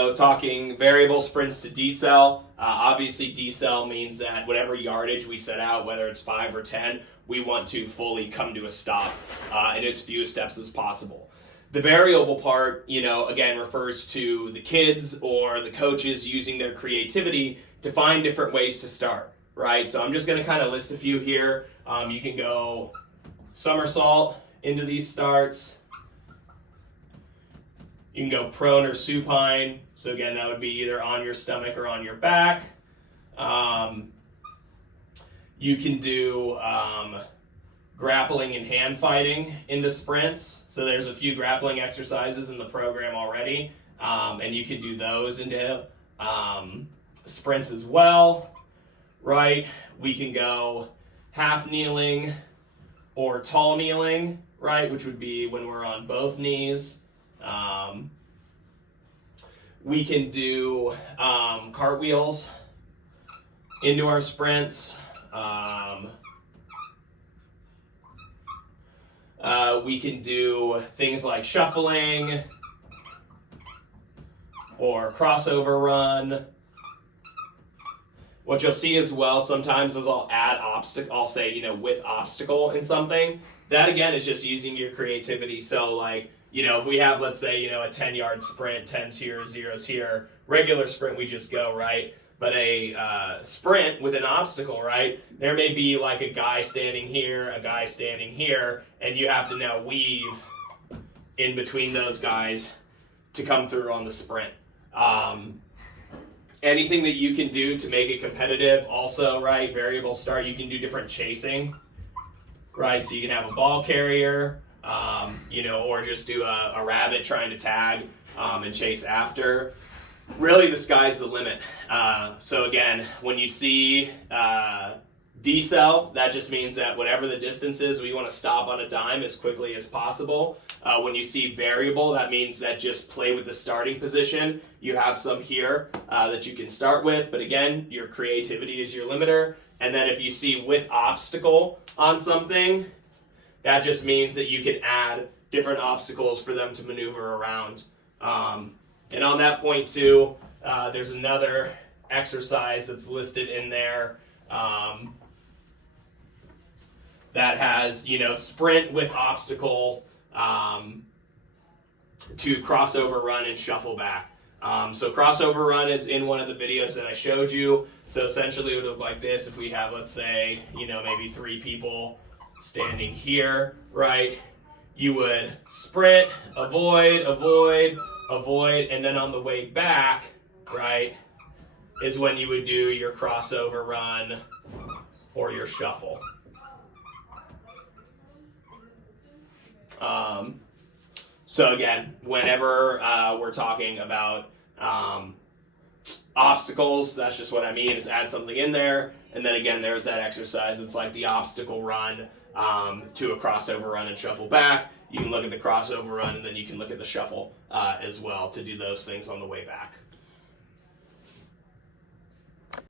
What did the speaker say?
So talking variable sprints to decel, obviously decel means that whatever yardage we set out, whether it's 5 or 10, we want to fully come to a stop in as few steps as possible. The variable part, again, refers to the kids or the coaches using their creativity to find different ways to start, right? So I'm just going to kind of list a few here. You can go somersault into these starts. You can go prone or supine. So again, that would be either on your stomach or on your back. You can do grappling and hand fighting into sprints. So there's a few grappling exercises in the program already, and you can do those into sprints as well, right? We can go half kneeling or tall kneeling, right, which would be when we're on both knees. We can do cartwheels into our sprints. We can do things like shuffling or crossover run. What you'll see as well sometimes is I'll add obstacle. I'll say, with obstacle in something. That again is just using your creativity. So like, if we have, let's say, a 10-yard sprint, 10's here, 0's here, regular sprint, we just go, right? But a sprint with an obstacle, right? There may be like a guy standing here, a guy standing here, and you have to now weave in between those guys to come through on the sprint. Anything that you can do to make it competitive also, right? Variable start, you can do different chasing, right? So you can have a ball carrier, or just do a rabbit trying to tag and chase after. Really, the sky's the limit. So again, when you see decel, that just means that whatever the distance is, we want to stop on a dime as quickly as possible. When you see variable, that means that just play with the starting position. You have some here that you can start with, but again, your creativity is your limiter. And then if you see with obstacle on something, that just means that you can add different obstacles for them to maneuver around. And on that point too, there's another exercise that's listed in there that has, sprint with obstacle to crossover run and shuffle back. So crossover run is in one of the videos that I showed you. So essentially it would look like this if we have, let's say, maybe 3 people standing here, right? You would sprint, avoid, and then on the way back, right, is when you would do your crossover run or your shuffle. So again, whenever we're talking about obstacles, that's just what I mean, is add something in there. And then again, there's that exercise. It's like the obstacle run to a crossover run and shuffle back. You can look at the crossover run, and then you can look at the shuffle as well to do those things on the way back.